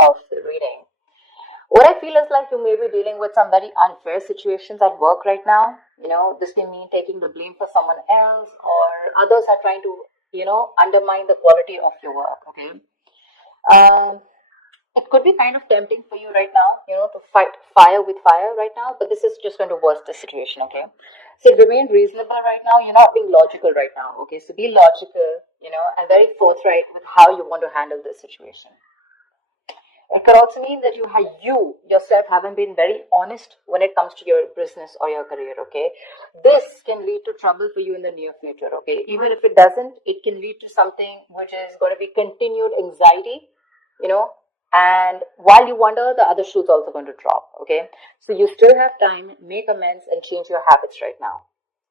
of the reading. What I feel is like you may be dealing with some very unfair situations at work right now. This can mean taking the blame for someone else, or others are trying to, undermine the quality of your work. Okay. Um, it could be kind of tempting for you right now, to fight fire with fire right now, but this is just going to worsen the situation, okay? So remain reasonable right now. You're not being logical right now, okay? So be logical, and very forthright with how you want to handle this situation. It could also mean that you yourself haven't been very honest when it comes to your business or your career. Okay, this can lead to trouble for you in the near future. Okay, even if it doesn't, it can lead to something which is going to be continued anxiety. You know, and while you wonder, the other shoe's also going to drop. Okay, so you still have time, make amends, and change your habits right now.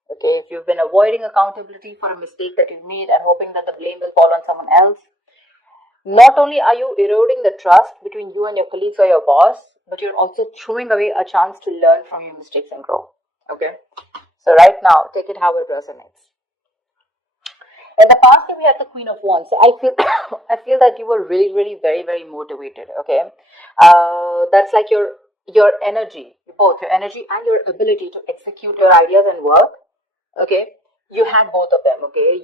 Okay, if you've been avoiding accountability for a mistake that you've made and hoping that the blame will fall on someone else, not only are you eroding the trust between you and your colleagues or your boss, but you're also throwing away a chance to learn from your mistakes and grow. Okay? So, right now, take it how it resonates. In the past, we had the Queen of Wands. So I feel, I feel that you were really, really, very, very motivated. Okay, that's like your energy, both your energy and your ability to execute your ideas and work. Okay, you had both of them. Okay,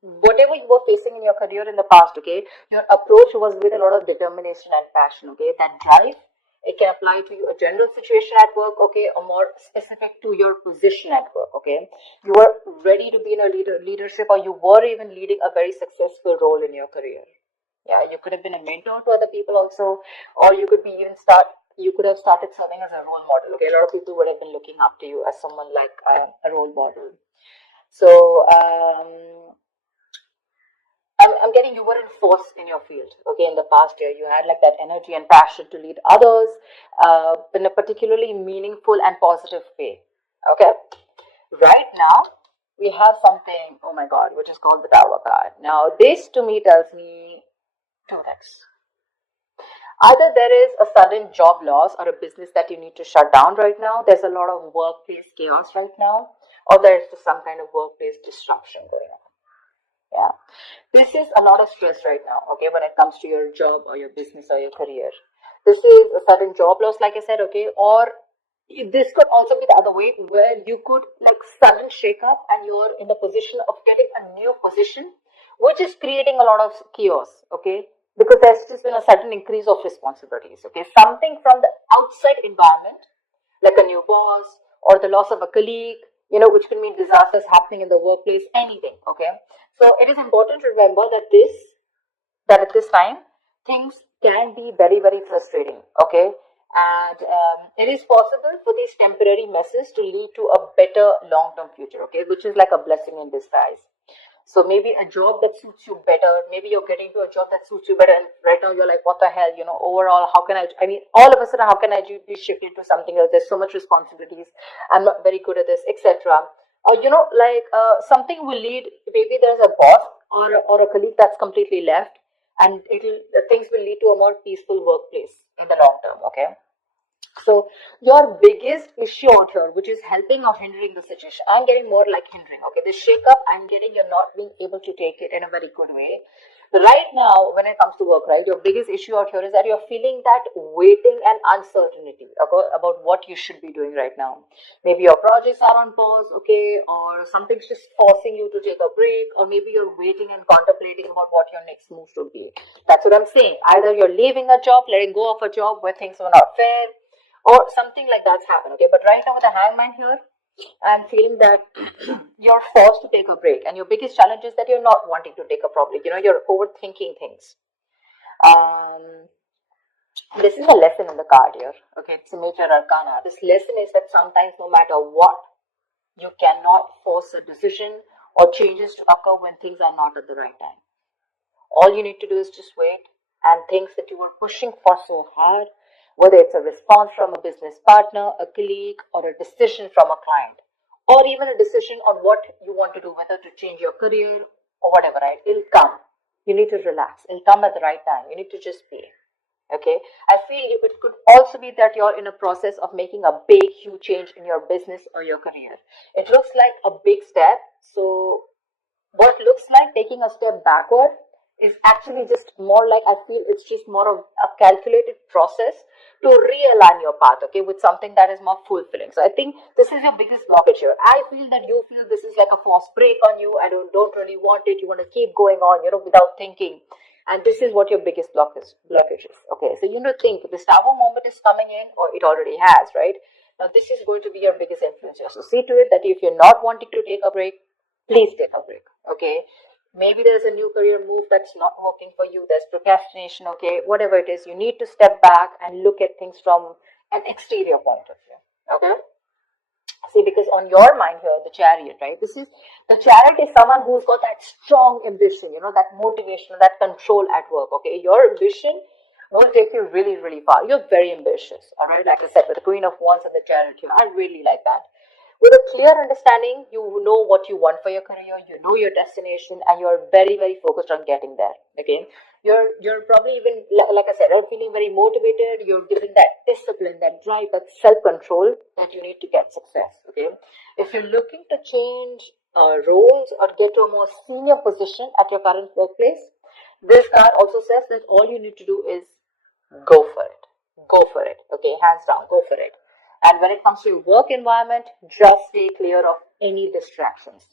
whatever you were facing in your career in the past, okay, your approach was with a lot of determination and passion, okay, that drive, it can apply to a general situation at work, okay, or more specific to your position at work, okay. You were ready to be in a leadership, or you were even leading a very successful role in your career. Yeah, you could have been a mentor to other people also, or you could have started serving as a role model, okay. A lot of people would have been looking up to you as someone like a role model. So I'm getting you were in force in your field. Okay, in the past year, you had like that energy and passion to lead others in a particularly meaningful and positive way. Okay, right now we have something, oh my god, which is called the Tower card. Now, this to me tells me two things. Either there is a sudden job loss or a business that you need to shut down right now, there's a lot of workplace chaos right now, or there's just some kind of workplace disruption going on. Yeah. This is a lot of stress right now, okay, when it comes to your job or your business or your career. This is a sudden job loss, like I said, okay, or this could also be the other way where you could like sudden shake up and you're in the position of getting a new position, which is creating a lot of chaos, okay, because there's just been a sudden increase of responsibilities, okay, something from the outside environment like a new boss or the loss of a colleague, which can mean disasters happening in the workplace, anything. Okay. So it is important to remember that at this time, things can be very, very frustrating. Okay. And it is possible for these temporary messes to lead to a better long term future. Okay. Which is like a blessing in disguise. So maybe a job that suits you better. Maybe you're getting to a job that suits you better, and right now you're like, what the hell? Overall, how can I? I mean, all of a sudden, how can I be shifted to something else? There's so much responsibilities. I'm not very good at this, etc. Or something will lead. Maybe there's a boss or a colleague that's completely left, and things will lead to a more peaceful workplace in the long term. Okay. So your biggest issue out here, which is helping or hindering the situation, I'm getting more like hindering. Okay, this shake up, I'm getting you're not being able to take it in a very good way. Right now, when it comes to work, right, your biggest issue out here is that you're feeling that waiting and uncertainty about what you should be doing right now. Maybe your projects are on pause, okay, or something's just forcing you to take a break, or maybe you're waiting and contemplating about what your next move should be. That's what I'm saying. Either you're leaving a job, letting go of a job where things were not fair, or something like that's happened. Okay, but right now with the hangman here, I'm feeling that you're forced to take a break, and your biggest challenge is that you're not wanting to take a break. You're overthinking things. Um, this is a lesson in the card here. Okay, it's a major arcana. This lesson is that sometimes, no matter what, you cannot force a decision or changes to occur when things are not at the right time. All you need to do is just wait, and things that you were pushing for so hard, whether it's a response from a business partner, a colleague, or a decision from a client, or even a decision on what you want to do, whether to change your career or whatever, right? It'll come. You need to relax. It'll come at the right time. You need to just be. Okay. I feel it could also be that you're in a process of making a big, huge change in your business or your career. It looks like a big step. So what looks like taking a step backward is actually just more like, I feel it's just more of a calculated process to realign your path, okay, with something that is more fulfilling. So I think this is your biggest blockage here. I feel that you feel this is like a forced break on you. I don't really want it. You want to keep going on, without thinking. And this is what your biggest blockage is. Okay, so think this tower moment is coming in, or it already has, right? Now this is going to be your biggest influencer. So see to it that if you're not wanting to take a break, please take a break. Okay. Maybe there's a new career move that's not working for you. There's procrastination. Okay. Whatever it is, you need to step back and look at things from an exterior point of view. Okay. See, because on your mind here, the chariot, right? The chariot is someone who's got that strong ambition, that motivation, that control at work. Okay. Your ambition will take you really, really far. You're very ambitious. All right. Like I said, with the Queen of Wands and the chariot here, I really like that. With a clear understanding, you know what you want for your career, you know your destination, and you're very, very focused on getting there. Okay, you're probably even, like I said, you're feeling very motivated. You're given that discipline, that drive, that self-control that you need to get success. Okay, if you're looking to change roles or get to a more senior position at your current workplace, this card also says that all you need to do is go for it. Go for it. Okay, hands down, go for it. And when it comes to your work environment, just stay clear of any distractions.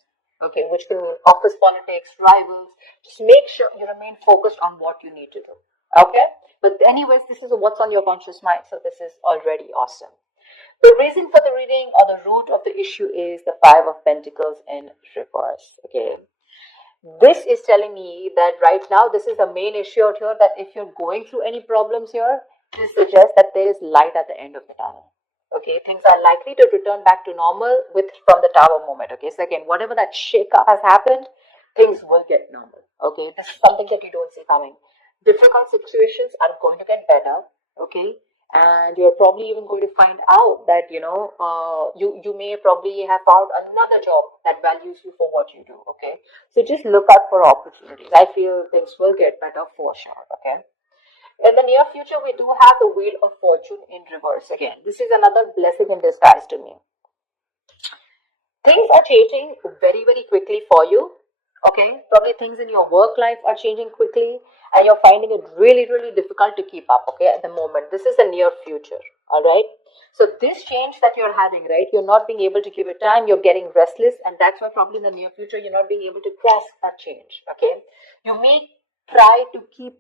Okay, which can mean office politics, rivals. Just make sure you remain focused on what you need to do. Okay? But anyways, this is what's on your conscious mind, so this is already awesome. The reason for the reading or the root of the issue is the Five of Pentacles in reverse. Okay. This is telling me that right now, this is the main issue out here, that if you're going through any problems here, this suggests that there is light at the end of the tunnel. Okay, things are likely to return back to normal from the tower moment. Okay, so again, whatever that shake-up has happened, things will get normal. Okay, this is something that you don't see coming. Difficult situations are going to get better. Okay, and you're probably even going to find out that you may probably have found another job that values you for what you do. Okay, so just look out for opportunities. I feel things will get better for sure. Okay. In the near future, we do have the Wheel of Fortune in reverse again. This is another blessing in disguise to me. Things are changing very, very quickly for you. Okay, probably things in your work life are changing quickly, and you're finding it really, really difficult to keep up. Okay, at the moment, this is the near future. All right. So this change that you're having, right? You're not being able to give it time. You're getting restless, and that's why probably in the near future you're not being able to grasp that change. Okay, you may try to keep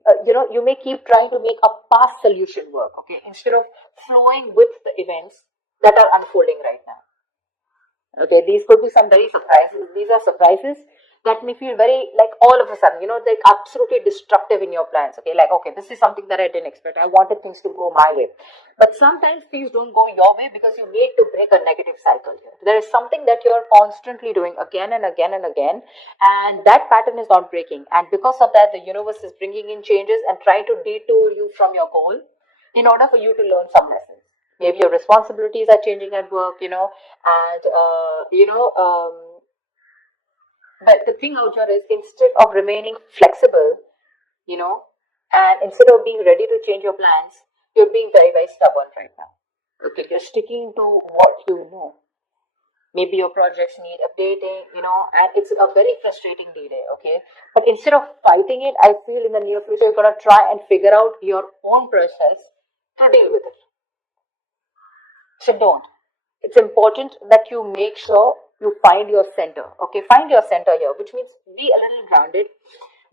you may keep trying to make a past solution work, okay, instead of flowing with the events that are unfolding right now. Okay, these could be some very surprises. These are surprises that may feel very, like, all of a sudden, like absolutely destructive in your plans. Okay, like, okay, this is something that I didn't expect. I wanted things to go my way, but sometimes things don't go your way because you need to break a negative cycle here. There is something that you're constantly doing again and again and again, and that pattern is not breaking, and because of that, the universe is bringing in changes and trying to detour you from your goal in order for you to learn some lessons. Maybe your responsibilities are changing at work, and but the thing out here is, instead of remaining flexible, and instead of being ready to change your plans, you're being very, very stubborn right now. Okay, you're sticking to what you know. Maybe your projects need updating, and it's a very frustrating delay, okay? But instead of fighting it, I feel in the near future, you're going to try and figure out your own process to deal with it. So don't. It's important that you make sure you find your center. Okay, find your center here, which means be a little grounded.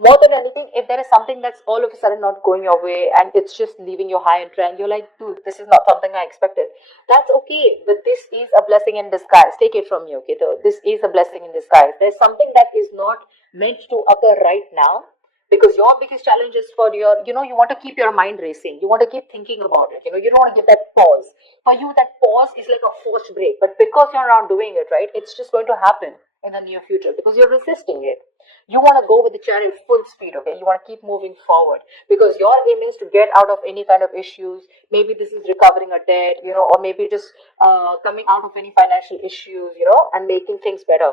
More than anything, if there is something that's all of a sudden not going your way and it's just leaving you high and dry, and you're like, dude, this is not something I expected. That's okay, but this is a blessing in disguise. Take it from me, okay? This is a blessing in disguise. There's something that is not meant to occur right now, because your biggest challenge is for your, you want to keep your mind racing. You want to keep thinking about it. You don't want to give that pause. For you, that pause is like a forced break. But because you're not doing it, right, it's just going to happen in the near future because you're resisting it. You want to go with the chariot full speed, okay? You want to keep moving forward because your aim is to get out of any kind of issues. Maybe this is recovering a debt, or maybe just coming out of any financial issues, and making things better.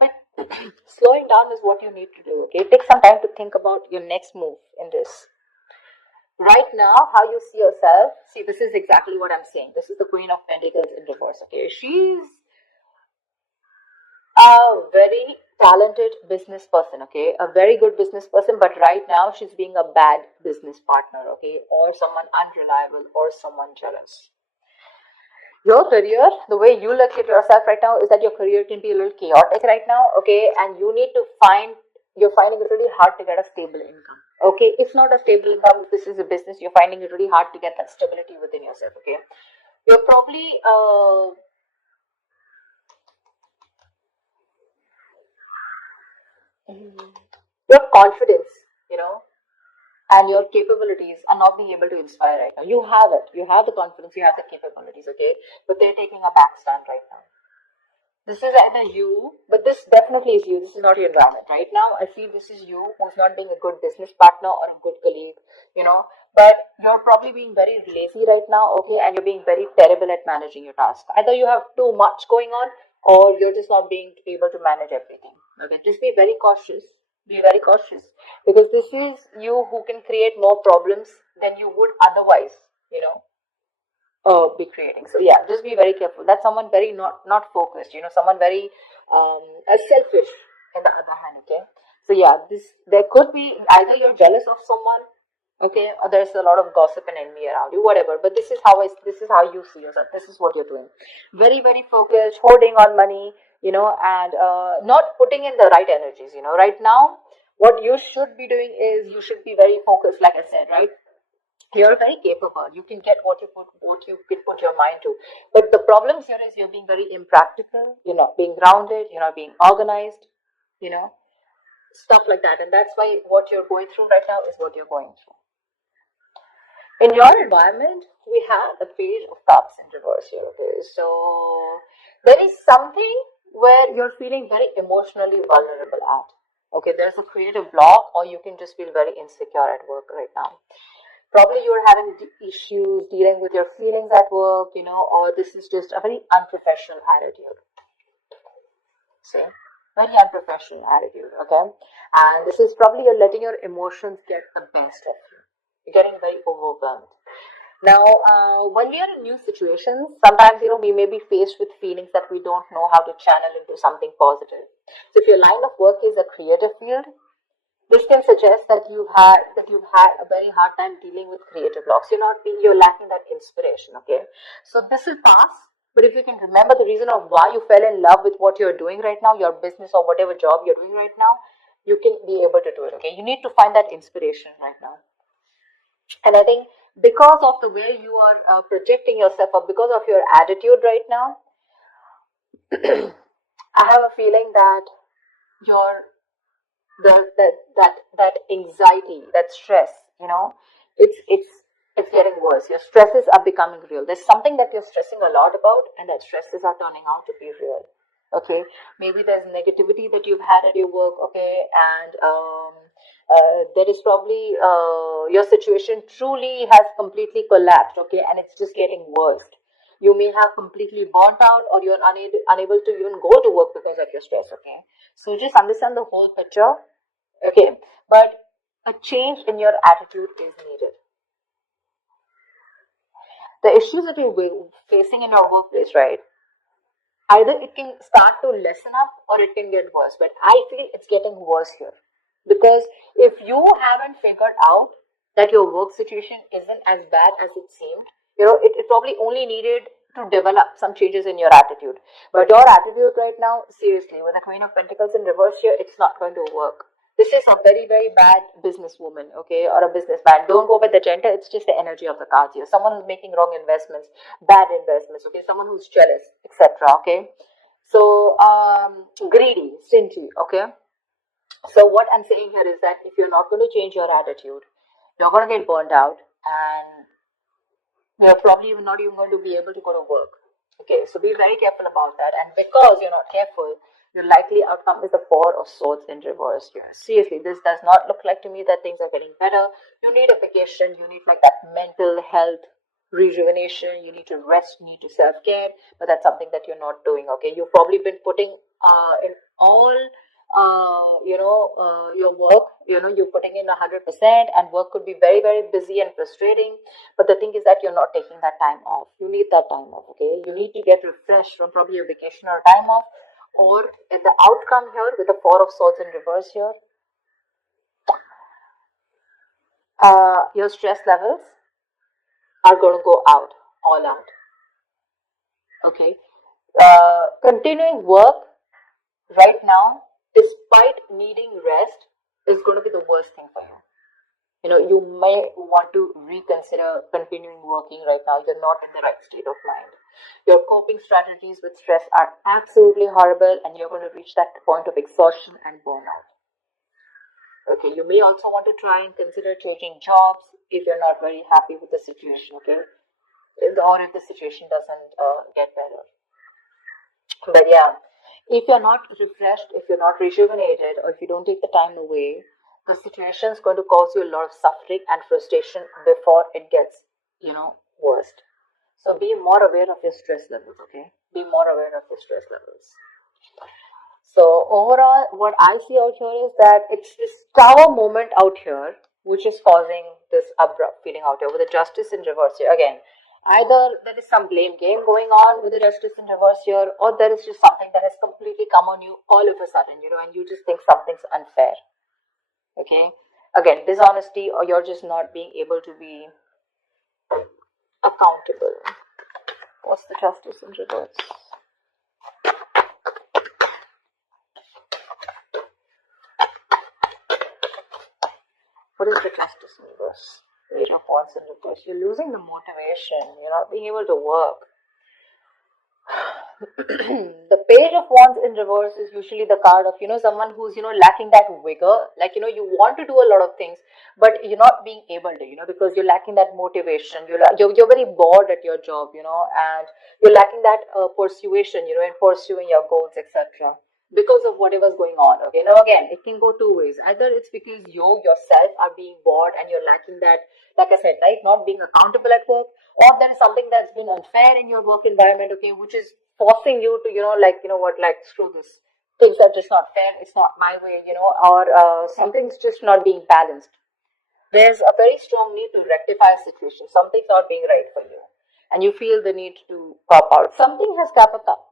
But slowing down is what you need to do, okay? Take some time to think about your next move in this. Right now, how you see yourself, see, this is exactly what I'm saying. This is the Queen of Pentacles in reverse, okay? She's a very talented business person, okay, a very good business person, but right now she's being a bad business partner, okay, or someone unreliable or someone jealous. Your career, the way you look at yourself right now, is that your career can be a little chaotic right now, okay, and you need to find, you're finding it really hard to get a stable income, okay. If not a stable income, if this is a business, you're finding it really hard to get that stability within yourself, okay. You're probably your confidence, you know, and your capabilities are not being able to inspire right now. You have it, you have the confidence, you have the capabilities, okay, but they're taking a back stand right now. This is either you, but this definitely is you. This is not your environment. Right now, I feel this is you who's not being a good business partner or a good colleague, you know. But you're probably being very lazy right now, okay, and you're being very terrible at managing your task. Either you have too much going on or you're just not being able to manage everything. Okay, just be very cautious. Be very cautious because this is you who can create more problems than you would otherwise, you know, be creating. So yeah, just be very careful. That's someone very not focused. You know, someone very selfish. In the other hand, okay. So yeah, this there could be either you're jealous of someone, okay, or there's a lot of gossip and envy around you, whatever. But this is how you see yourself. This is what you're doing. Very focused, holding on money, you know, and not putting in the right energies. You know, right now, what you should be doing is you should be very focused, like I said, right? You're very capable. You can get what you can put your mind to. But the problem here is you're being very impractical. You're not being grounded. You're not being organized. You know, stuff like that. And that's why what you're going through right now is what you're going through. In your environment, we have the page of cups in reverse here. Okay, so there is something where you're feeling very emotionally vulnerable at. Okay, there's a creative block, or you can just feel very insecure at work right now. Probably you're having issues dealing with your feelings at work, you know, or this is just a very unprofessional attitude. See, very unprofessional attitude, okay? And this is probably you're letting your emotions get the best of you. You're getting very overwhelmed. Now, when we are in new situations, sometimes you know we may be faced with feelings that we don't know how to channel into something positive. So, if your line of work is a creative field, this can suggest that you've had a very hard time dealing with creative blocks. You're lacking that inspiration. Okay, so this will pass. But if you can remember the reason of why you fell in love with what you're doing right now, your business or whatever job you're doing right now, you can be able to do it. Okay, you need to find that inspiration right now. And I think because of the way you are projecting yourself, or because of your attitude right now, I have a feeling that your that anxiety, that stress, you know, it's getting worse. Your stresses are becoming real. There's something that you're stressing a lot about, and that stresses are turning out to be real. Okay, maybe there's negativity that you've had at your work. Okay, and there is probably your situation truly has completely collapsed. Okay, and it's just getting worse. You may have completely burnt out, or you're unable to even go to work because of your stress. Okay, so just understand the whole picture. Okay, but a change in your attitude is needed. The issues that you're facing in your workplace, right? Either it can start to lessen up or it can get worse. But I feel it's getting worse here because if you haven't figured out that your work situation isn't as bad as it seemed, you know, it probably only needed to develop some changes in your attitude. But your attitude right now, seriously, with the Queen of Pentacles in reverse here, it's not going to work. This is a very bad businesswoman, okay, or a businessman. Don't go with the gender, it's just the energy of the cards here. Someone who's making wrong investments, bad investments, okay, someone who's jealous, etc. Okay. So greedy, stingy, okay. So what I'm saying here is that if you're not going to change your attitude, you're going to get burned out, and you're probably even not even going to be able to go to work. Okay, so be very careful about that. And because you're not careful, your likely outcome is the Four of Swords in reverse here. Seriously, this does not look like to me that things are getting better. You need a vacation. You need like that mental health rejuvenation. You need to rest. You need to self care. But that's something that you're not doing. Okay, you've probably been putting in all your work. You know, you're putting in 100%, and work could be very busy and frustrating, but the thing is that you're not taking that time off. You need that time off, okay? You need to get refreshed from probably a vacation or time off, or in the outcome here with the Four of Swords in reverse here, your stress levels are going to go out, all out. Okay. Continuing work right now, despite needing rest, is going to be the worst thing for you. You know, you may want to reconsider continuing working right now. You're not in the right state of mind. Your coping strategies with stress are absolutely horrible, and you're going to reach that point of exhaustion and burnout. Okay, you may also want to try and consider changing jobs if you're not very happy with the situation, okay? Or if the situation doesn't get better. But yeah, if you're not refreshed, if you're not rejuvenated, or if you don't take the time away, the situation is going to cause you a lot of suffering and frustration before it gets, worst. So be more aware of your stress levels, okay? Be more aware of your stress levels. So overall, what I see out here is that it's this tower moment out here which is causing this abrupt feeling out here with the justice in reverse here. Again, either there is some blame game going on with the justice in reverse here, or there is just something that has completely come on you all of a sudden, and you just think something's unfair. Okay? Again, dishonesty, or you're just not being able to be accountable. What's the justice in reverse? What is the justice in reverse? Page of Wands in reverse. You're losing the motivation. You're not being able to work. The Page of Wands in reverse is usually the card of, someone who's, lacking that vigor. Like, you want to do a lot of things, but you're not being able to, because you're lacking that motivation. You're very bored at your job, and you're lacking that persuasion, in pursuing your goals, etc. Because of whatever's going on. Okay, now again, it can go two ways. Either it's because you yourself are being bored and you're lacking that, like I said, right, not being accountable at work, or there is something that's been unfair in your work environment, okay, which is forcing you to, screw this. Things are just not fair. It's not my way, or something's just not being balanced. There's a very strong need to rectify a situation. Something's not being right for you, and you feel the need to pop out. Something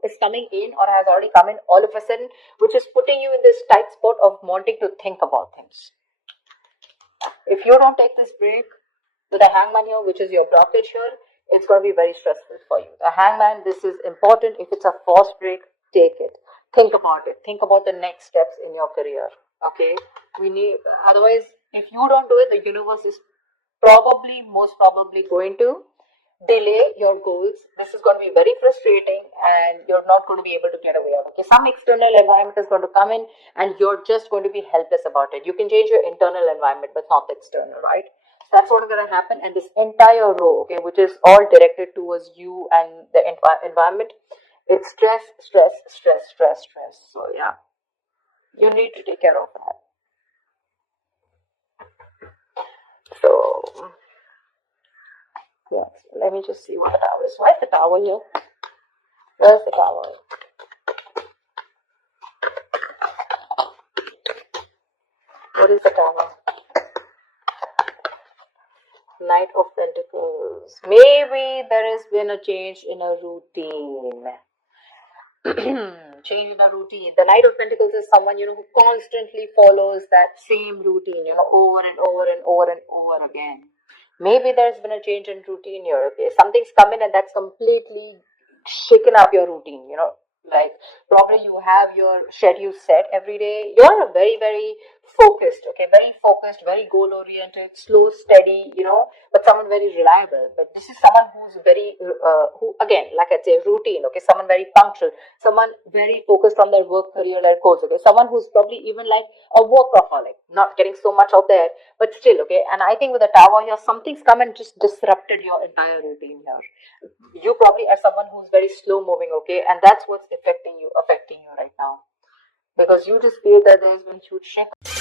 is coming in or has already come in all of a sudden, which is putting you in this tight spot of wanting to think about things. If you don't take this break with a hangman here, which is your blockage here, it's going to be very stressful for you. The hangman, this is important. If it's a forced break, take it. Think about it. Think about the next steps in your career. Okay? Otherwise, if you don't do it, the universe is most probably going to delay your goals. This is going to be very frustrating and you're not going to be able to get away out. Okay, some external environment is going to come in and you're just going to be helpless about it. You can change your internal environment but not the external, right? So that's what's going to happen. And this entire row, okay, which is all directed towards you and the environment, it's stress, stress, stress, stress, stress. So yeah, you need to take care of that. So yes, let me just see what the tower is. Where's the tower here? Where's the tower? What is the tower? Knight of Pentacles. Maybe there has been a change in a routine. Change in a routine. The Knight of Pentacles is someone, who constantly follows that same routine, over and over and over and over again. Maybe there's been a change in routine here, okay? Something's come in and that's completely shaken up your routine, like probably you have your schedule set every day. You're very, very focused, okay? Very focused, very goal oriented, slow, steady, but someone very reliable. But this is someone who's very, who again, like I say, routine, okay? Someone very punctual, someone very focused on their work career like goals, okay? Someone who's probably even like a workaholic, not getting so much out there, but still, okay? And I think with the tower here, something's come and just disrupted your entire routine here. You probably are someone who's very slow moving, okay? And that's what's affecting you right now. Because you just feel that there's been huge shift.